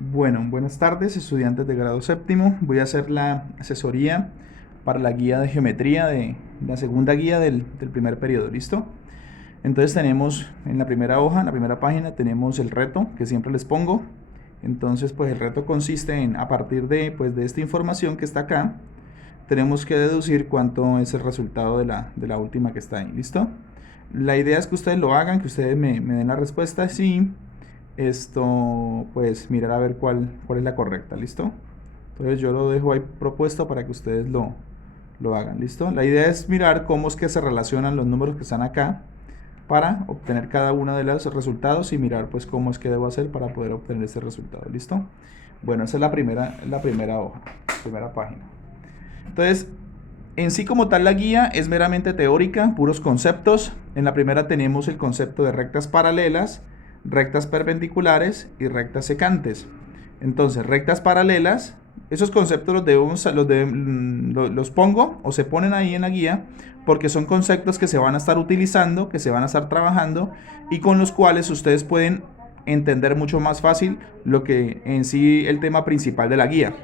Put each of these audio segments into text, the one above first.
Bueno, buenas tardes, estudiantes de grado séptimo. Voy a hacer la asesoría para la guía de geometría de la segunda guía del primer periodo, ¿listo? Entonces tenemos en la primera hoja, en la primera página, tenemos el reto que siempre les pongo. Entonces, pues el reto consiste en, a partir de esta información que está acá, tenemos que deducir cuánto es el resultado de la última que está ahí, ¿listo? La idea es que ustedes lo hagan, que ustedes me den la respuesta, sí pues mirar a ver cuál es la correcta, ¿listo? Entonces yo lo dejo ahí propuesto para que ustedes lo hagan, ¿listo? La idea es mirar cómo es que se relacionan los números que están acá para obtener cada uno de los resultados y mirar pues cómo es que debo hacer para poder obtener ese resultado, ¿listo? Bueno, esa es la primera hoja, primera página. Entonces, en sí como tal la guía es meramente teórica, puros conceptos. En la primera tenemos el concepto de rectas paralelas, rectas perpendiculares y rectas secantes. Entonces, rectas paralelas, esos conceptos los pongo o se ponen ahí en la guía porque son conceptos que se van a estar utilizando, que se van a estar trabajando y con los cuales ustedes pueden entender mucho más fácil lo que en sí el tema principal de la guía.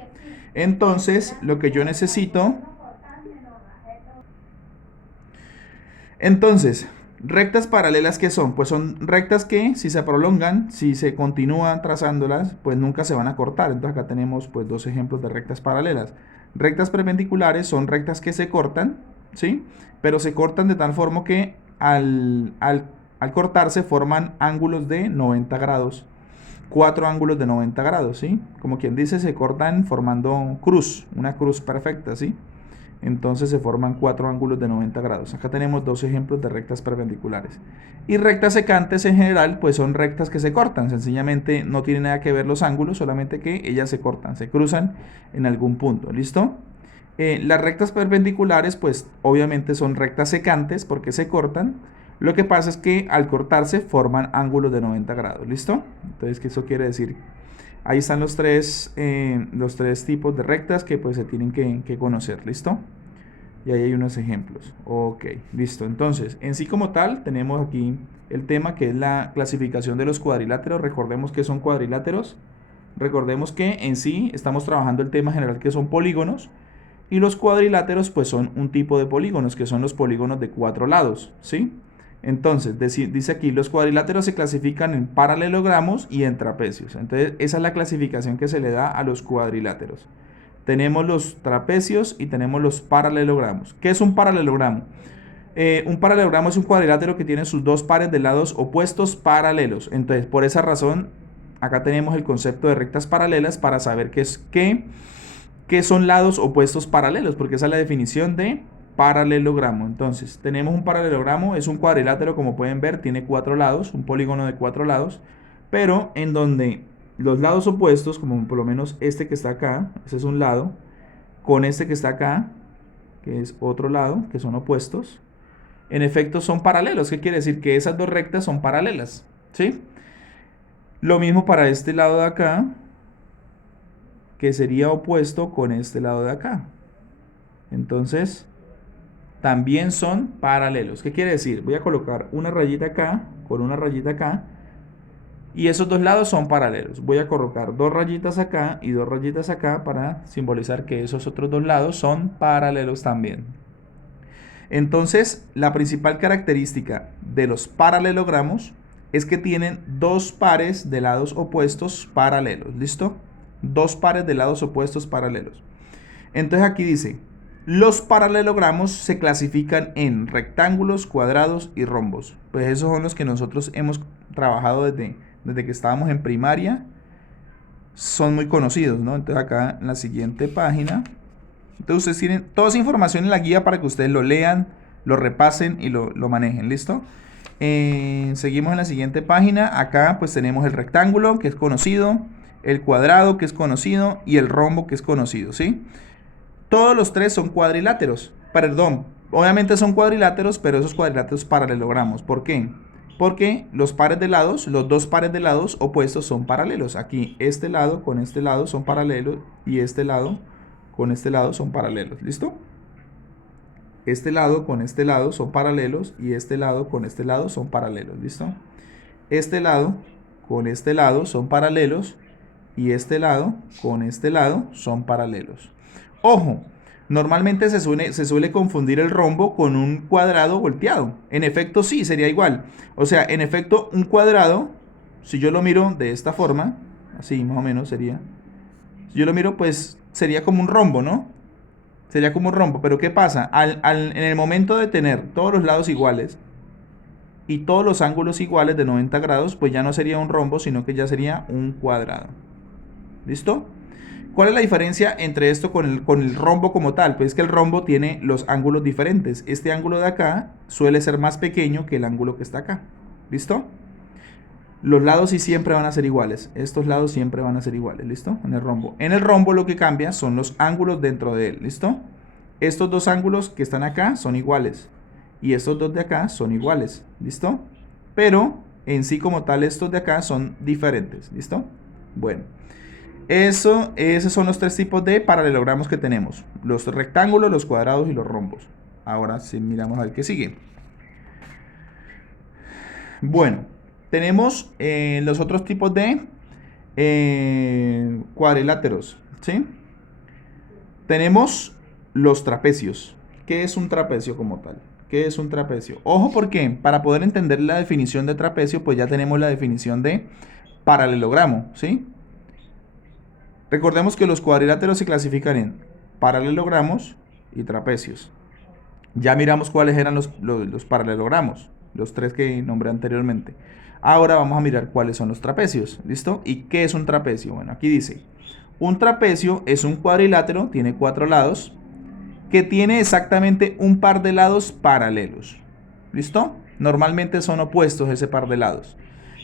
Entonces, lo que yo necesito Entonces, rectas paralelas, ¿qué son? Pues son rectas que si se prolongan, si se continúan trazándolas, pues nunca se van a cortar. Entonces acá tenemos pues dos ejemplos de rectas paralelas. Rectas perpendiculares son rectas que se cortan, ¿sí? Pero se cortan de tal forma que al cortarse forman ángulos de 90 grados. Cuatro ángulos de 90 grados, ¿sí? Como quien dice, se cortan formando cruz, una cruz perfecta, ¿sí? Entonces se forman cuatro ángulos de 90 grados. Acá tenemos dos ejemplos de rectas perpendiculares. Y rectas secantes en general, pues son rectas que se cortan. Sencillamente no tiene nada que ver los ángulos, solamente que ellas se cortan, se cruzan en algún punto. ¿Listo? Las rectas perpendiculares, pues obviamente son rectas secantes porque se cortan. Lo que pasa es que al cortarse forman ángulos de 90 grados. ¿Listo? Entonces, ¿qué eso quiere decir? Ahí están los tres tipos de rectas que pues se tienen que conocer, ¿listo? Y ahí hay unos ejemplos. Ok, listo. Entonces, en sí como tal, tenemos aquí el tema que es la clasificación de los cuadriláteros. Recordemos que son cuadriláteros. Recordemos que en sí estamos trabajando el tema general que son polígonos. Y los cuadriláteros pues son un tipo de polígonos, que son los polígonos de cuatro lados, ¿sí? Entonces, dice aquí, los cuadriláteros se clasifican en paralelogramos y en trapecios. Entonces, esa es la clasificación que se le da a los cuadriláteros. Tenemos los trapecios y tenemos los paralelogramos. ¿Qué es un paralelogramo? Un paralelogramo es un cuadrilátero que tiene sus dos pares de lados opuestos paralelos. Entonces, por esa razón, acá tenemos el concepto de rectas paralelas para saber qué son lados opuestos paralelos, porque esa es la definición de paralelogramo. Entonces, tenemos un paralelogramo, es un cuadrilátero, como pueden ver, tiene cuatro lados, un polígono de cuatro lados, pero en donde los lados opuestos, como por lo menos este que está acá, ese es un lado, con este que está acá, que es otro lado, que son opuestos, en efecto son paralelos. ¿Qué quiere decir? Que esas dos rectas son paralelas, ¿sí? Lo mismo para este lado de acá, que sería opuesto con este lado de acá. Entonces, también son paralelos. ¿Qué quiere decir? Voy a colocar una rayita acá con una rayita acá y esos dos lados son paralelos. Voy a colocar dos rayitas acá y dos rayitas acá para simbolizar que esos otros dos lados son paralelos también. Entonces, la principal característica de los paralelogramos es que tienen dos pares de lados opuestos paralelos. ¿Listo? Dos pares de lados opuestos paralelos. Entonces aquí dice, los paralelogramos se clasifican en rectángulos, cuadrados y rombos. Pues esos son los que nosotros hemos trabajado desde que estábamos en primaria. Son muy conocidos, ¿no? Entonces acá en la siguiente página. Entonces ustedes tienen toda esa información en la guía para que ustedes lo lean, lo repasen y lo manejen. ¿Listo? Seguimos en la siguiente página. Acá pues tenemos el rectángulo que es conocido, el cuadrado que es conocido y el rombo que es conocido, ¿sí? Todos los tres son cuadriláteros. Perdón, obviamente son cuadriláteros, pero esos cuadriláteros paralelogramos. ¿Por qué? Porque los pares de lados, los dos pares de lados opuestos son paralelos. Aquí este lado con este lado son paralelos y este lado con este lado son paralelos. ¿Listo? Este lado con este lado son paralelos y este lado con este lado son paralelos. ¿Listo? Este lado con este lado son paralelos y este lado con este lado son paralelos. Ojo, normalmente se suele confundir el rombo con un cuadrado volteado. En efecto, sí, sería igual. O sea, en efecto, un cuadrado, si yo lo miro de esta forma, así más o menos sería. Si yo lo miro, pues sería como un rombo, ¿no? Sería como un rombo. Pero ¿qué pasa? En el momento de tener todos los lados iguales y todos los ángulos iguales de 90 grados, pues ya no sería un rombo, sino que ya sería un cuadrado. ¿Listo? ¿Cuál es la diferencia entre esto con el rombo como tal? Pues es que el rombo tiene los ángulos diferentes. Este ángulo de acá suele ser más pequeño que el ángulo que está acá. ¿Listo? Los lados sí siempre van a ser iguales. Estos lados siempre van a ser iguales. ¿Listo? En el rombo. En el rombo lo que cambia son los ángulos dentro de él. ¿Listo? Estos dos ángulos que están acá son iguales. Y estos dos de acá son iguales. ¿Listo? Pero en sí como tal estos de acá son diferentes. ¿Listo? Bueno. Esos son los tres tipos de paralelogramos que tenemos. Los rectángulos, los cuadrados y los rombos. Ahora sí miramos al que sigue. Bueno, tenemos los otros tipos de cuadriláteros. ¿Sí? Tenemos los trapecios. ¿Qué es un trapecio como tal? ¿Qué es un trapecio? Ojo porque para poder entender la definición de trapecio, pues ya tenemos la definición de paralelogramo. ¿Sí? Recordemos que los cuadriláteros se clasifican en paralelogramos y trapecios. Ya miramos cuáles eran los paralelogramos, los tres que nombré anteriormente. Ahora vamos a mirar cuáles son los trapecios, ¿listo? ¿Y qué es un trapecio? Bueno, aquí dice, un trapecio es un cuadrilátero, tiene 4 lados, que tiene exactamente un par de lados paralelos, ¿listo? Normalmente son opuestos ese par de lados.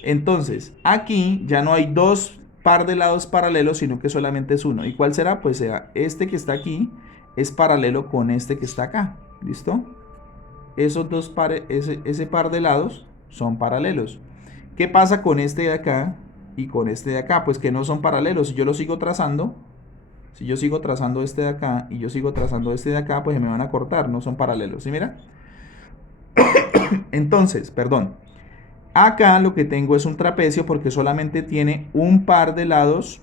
Entonces, aquí ya no hay dos par de lados paralelos, sino que solamente es uno. ¿Y cuál será? Pues será este que está aquí es paralelo con este que está acá. ¿Listo? Esos dos pares, ese par de lados son paralelos. ¿Qué pasa con este de acá y con este de acá? Pues que no son paralelos. Si yo lo sigo trazando, si yo sigo trazando este de acá y yo sigo trazando este de acá, pues se me van a cortar, no son paralelos. ¿Sí mira? Entonces, perdón. Acá lo que tengo es un trapecio porque solamente tiene un par de lados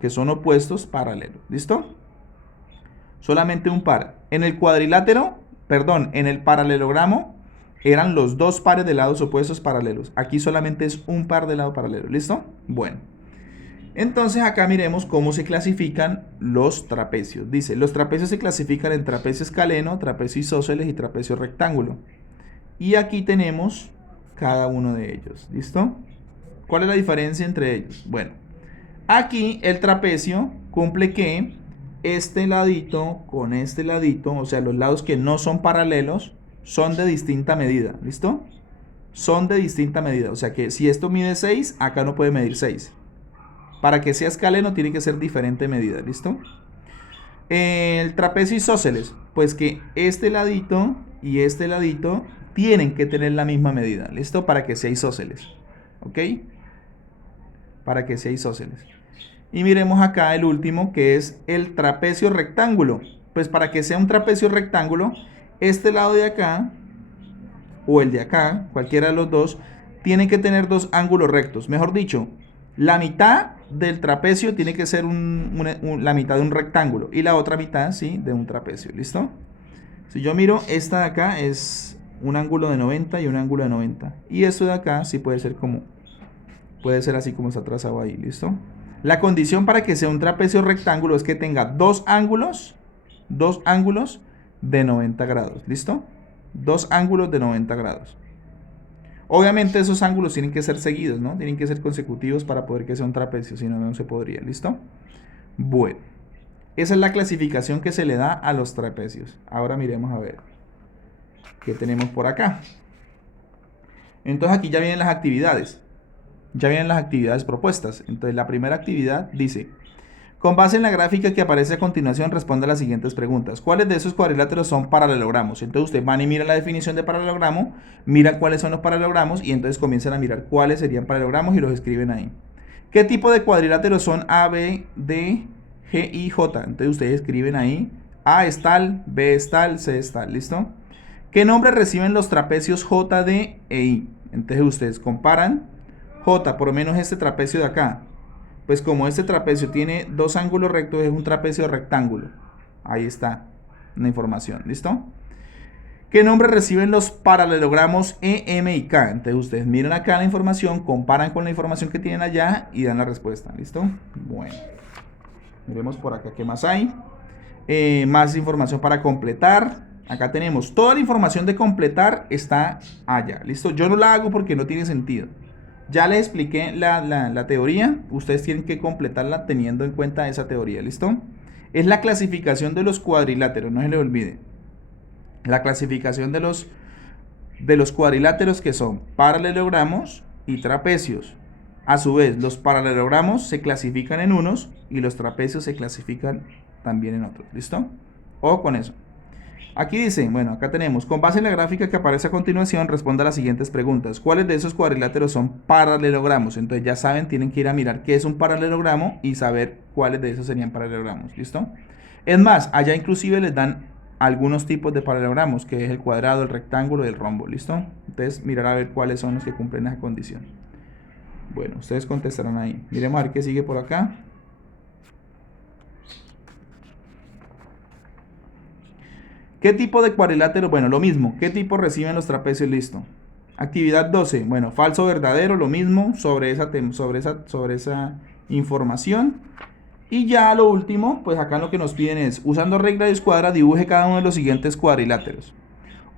que son opuestos paralelos. ¿Listo? Solamente un par. En el cuadrilátero, perdón, en el paralelogramo eran los dos pares de lados opuestos paralelos. Aquí solamente es un par de lados paralelos. ¿Listo? Bueno. Entonces acá miremos cómo se clasifican los trapecios. Dice, los trapecios se clasifican en trapecio escaleno, trapecio isósceles y trapecio rectángulo. Y aquí tenemos cada uno de ellos. ¿Listo? ¿Cuál es la diferencia entre ellos? Bueno, aquí el trapecio cumple que este ladito con este ladito, o sea, los lados que no son paralelos, son de distinta medida. ¿Listo? Son de distinta medida. O sea que si esto mide 6, acá no puede medir 6. Para que sea escaleno tiene que ser diferente medida. ¿Listo? El trapecio isósceles, pues que este ladito y este ladito tienen que tener la misma medida, ¿listo? Para que sea isósceles, ¿ok? Para que sea isósceles. Y miremos acá el último, que es el trapecio rectángulo. Pues para que sea un trapecio rectángulo, este lado de acá, o el de acá, cualquiera de los dos, tiene que tener dos ángulos rectos. Mejor dicho, la mitad del trapecio tiene que ser la mitad de un rectángulo, y la otra mitad, sí, de un trapecio, ¿listo? Si yo miro, esta de acá es un ángulo de 90 y un ángulo de 90. Y esto de acá sí puede ser así como está trazado ahí, ¿listo? La condición para que sea un trapecio rectángulo es que tenga dos ángulos de 90 grados, ¿listo? Dos ángulos de 90 grados. Obviamente esos ángulos tienen que ser seguidos, ¿no? Tienen que ser consecutivos para poder que sea un trapecio, si no, no se podría, ¿listo? Bueno, esa es la clasificación que se le da a los trapecios. Ahora miremos a ver qué tenemos por acá. Entonces aquí ya vienen las actividades. Ya vienen las actividades propuestas. Entonces la primera actividad dice, con base en la gráfica que aparece a continuación, responde a las siguientes preguntas. ¿Cuáles de esos cuadriláteros son paralelogramos? Entonces ustedes van y miran la definición de paralelogramo, miran cuáles son los paralelogramos y entonces comienzan a mirar cuáles serían paralelogramos y los escriben ahí. ¿Qué tipo de cuadriláteros son A, B, D, G, I, J? Entonces ustedes escriben ahí A es tal, B es tal, C es tal, ¿listo? ¿Qué nombre reciben los trapecios J, D e I? Entonces ustedes comparan J, por lo menos este trapecio de acá, pues como este trapecio tiene dos ángulos rectos, es un trapecio rectángulo. Ahí está la información, ¿listo? ¿Qué nombre reciben los paralelogramos E, M y K? Entonces ustedes miran acá la información, comparan con la información que tienen allá y dan la respuesta, ¿listo? Bueno, miremos por acá qué más hay. Más información para completar. Acá tenemos toda la información de completar está allá, ¿listo? Yo no la hago porque no tiene sentido. Ya les expliqué la teoría, ustedes tienen que completarla teniendo en cuenta esa teoría, ¿listo? Es la clasificación de los cuadriláteros, no se le olvide. La clasificación de los cuadriláteros, que son paralelogramos y trapecios. A su vez, los paralelogramos se clasifican en unos y los trapecios se clasifican también en otros, ¿listo? Ojo con eso. Aquí dice, bueno, acá tenemos, con base en la gráfica que aparece a continuación, responda a las siguientes preguntas. ¿Cuáles de esos cuadriláteros son paralelogramos? Entonces ya saben, tienen que ir a mirar qué es un paralelogramo y saber cuáles de esos serían paralelogramos, ¿listo? Es más, allá inclusive les dan algunos tipos de paralelogramos, que es el cuadrado, el rectángulo y el rombo, ¿listo? Entonces mirar a ver cuáles son los que cumplen esa condición. Bueno, ustedes contestarán ahí. Miremos a ver qué sigue por acá. ¿Qué tipo de cuadrilátero? Bueno, lo mismo. ¿Qué tipo reciben los trapecios? Listo. Actividad 12. Bueno, falso o verdadero, lo mismo sobre esa información. Y ya lo último, pues acá lo que nos piden es, usando regla de escuadra, dibuje cada uno de los siguientes cuadriláteros.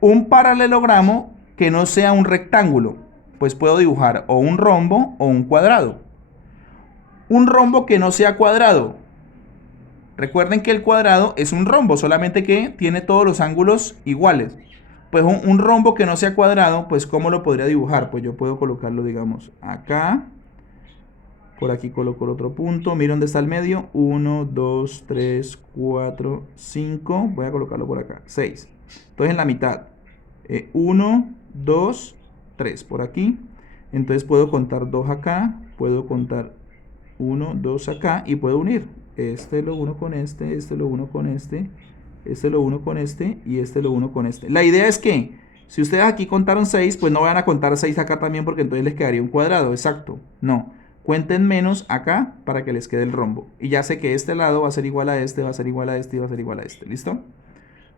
Un paralelogramo que no sea un rectángulo, pues puedo dibujar o un rombo o un cuadrado. Un rombo que no sea cuadrado. Recuerden que el cuadrado es un rombo, solamente que tiene todos los ángulos iguales. Pues un rombo que no sea cuadrado, pues ¿cómo lo podría dibujar? Pues yo puedo colocarlo, digamos, acá. Por aquí coloco el otro punto. Mira dónde está el medio. 1, 2, 3, 4, 5. Voy a colocarlo por acá. 6. Entonces en la mitad. 1, 2, 3 por aquí. Entonces puedo contar 2 acá. Puedo contar 1, 2 acá. Y puedo unir. Este lo uno con este. Este lo uno con este. Este lo uno con este. Y este lo uno con este. La idea es que si ustedes aquí contaron 6, pues no vayan a contar 6 acá también, porque entonces les quedaría un cuadrado. Exacto. No. Cuenten menos acá para que les quede el rombo. Y ya sé que este lado va a ser igual a este, va a ser igual a este y va a ser igual a este. ¿Listo?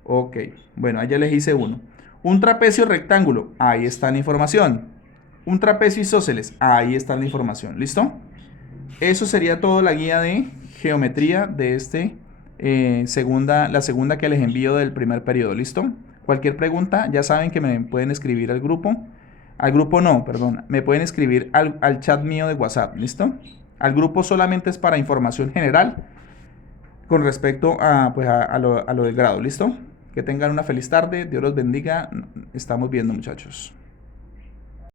Ok. Bueno, ahí ya les hice uno. Un trapecio rectángulo. Ahí está la información. Un trapecio isósceles. Ahí está la información. ¿Listo? Eso sería todo la guía de geometría de la segunda que les envío del primer periodo. ¿Listo? Cualquier pregunta, ya saben que me pueden escribir al grupo. Al grupo no, perdón. Me pueden escribir al chat mío de WhatsApp, ¿listo? Al grupo solamente es para información general con respecto a lo del grado, ¿listo? Que tengan una feliz tarde, Dios los bendiga. Estamos viendo, muchachos.